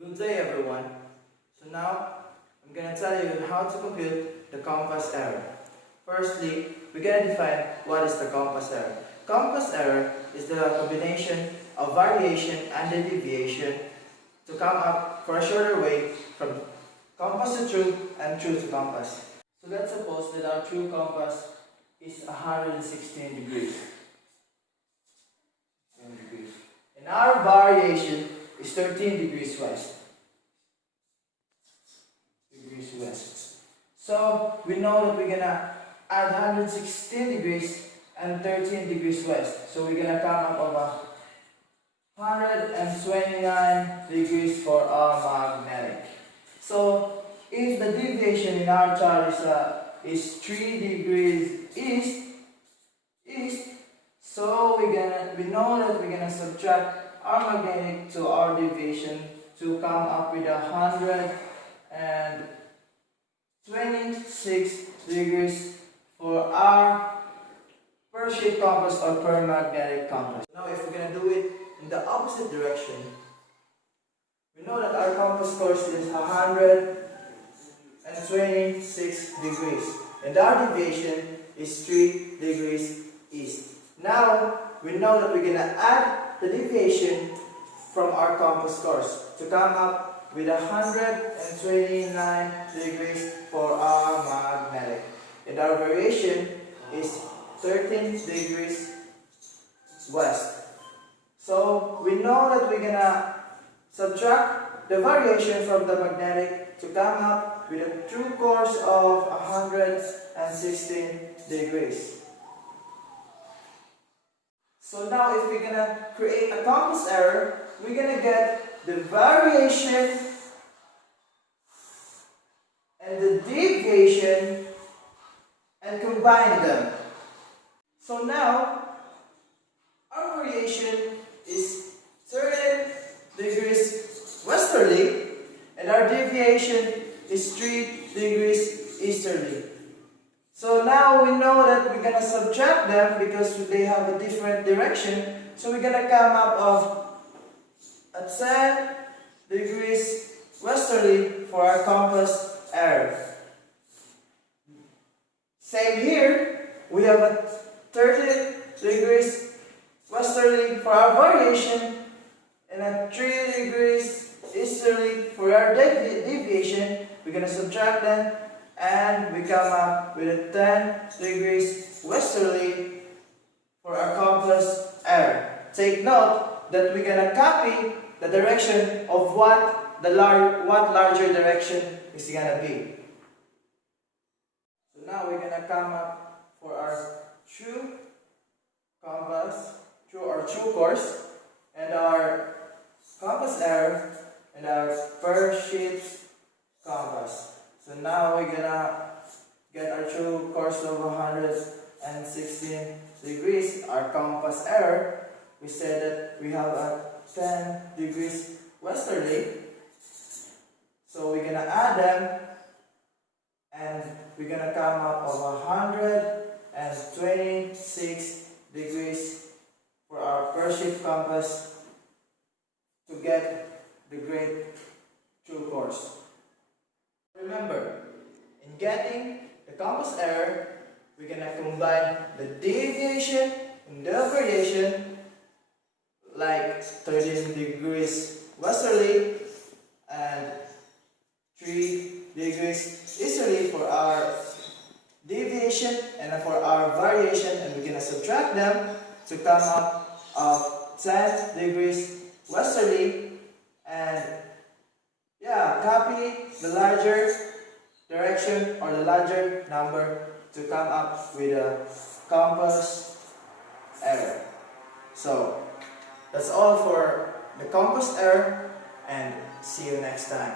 Good day everyone. So now I'm going to tell you how to compute the compass error. Firstly, we're going to define what is the compass error. Compass error is the combination of variation and the deviation to come up for a shorter way from compass to true and true to compass. So let's suppose that our true compass is 116 degrees. And our variation is 13 degrees west. So we know that we're gonna add 116 degrees and 13 degrees west. So we're gonna come up with 129 degrees for our magnetic. So if the deviation in our chart is 3 degrees east, so we know that we're gonna subtract our magnetic to our deviation to come up with 126 degrees for our per sheet compass or per magnetic compass. Now if we're gonna do it in the opposite direction, we know that our compass course is 126 degrees and our deviation is 3 degrees east. Now we know that we're gonna add the deviation from our compass course to come up with 129 degrees for our magnetic. And our variation is 13 degrees west. So we know that we're gonna subtract the variation from the magnetic to come up with a true course of 116 degrees. So now if we're gonna create a compass error, we're gonna get the variation and the deviation and combine them. So now our variation is 13 degrees westerly and our deviation is 3 degrees easterly. So now we know that we're gonna subtract them because they have a different direction. So we're gonna come up of 10 degrees westerly for our compass error. Same here, we have a 30 degrees westerly for our variation and a 3 degrees easterly for our deviation. We're gonna subtract them and we come up with a 10 degrees westerly for our compass error. Take note that we're gonna copy the direction of what larger direction is gonna be. So now we're gonna come up for our true compass, true course, and our compass error, and our per sheet compass. So now we're gonna get our true course of 116 degrees, our compass error. We said that we have a 10 degrees westerly. So we're gonna add them and we're gonna come up of 126 degrees for our per sheet compass to get the great true course. Remember, in getting the compass error, we're gonna combine the deviation and the variation, like 13 degrees westerly and 3 degrees easterly for our deviation and for our variation, and we're gonna subtract them to come up of 10 degrees westerly, and copy the larger direction or the larger number to come up with a compass error. So that's all for the compass error, and see you next time.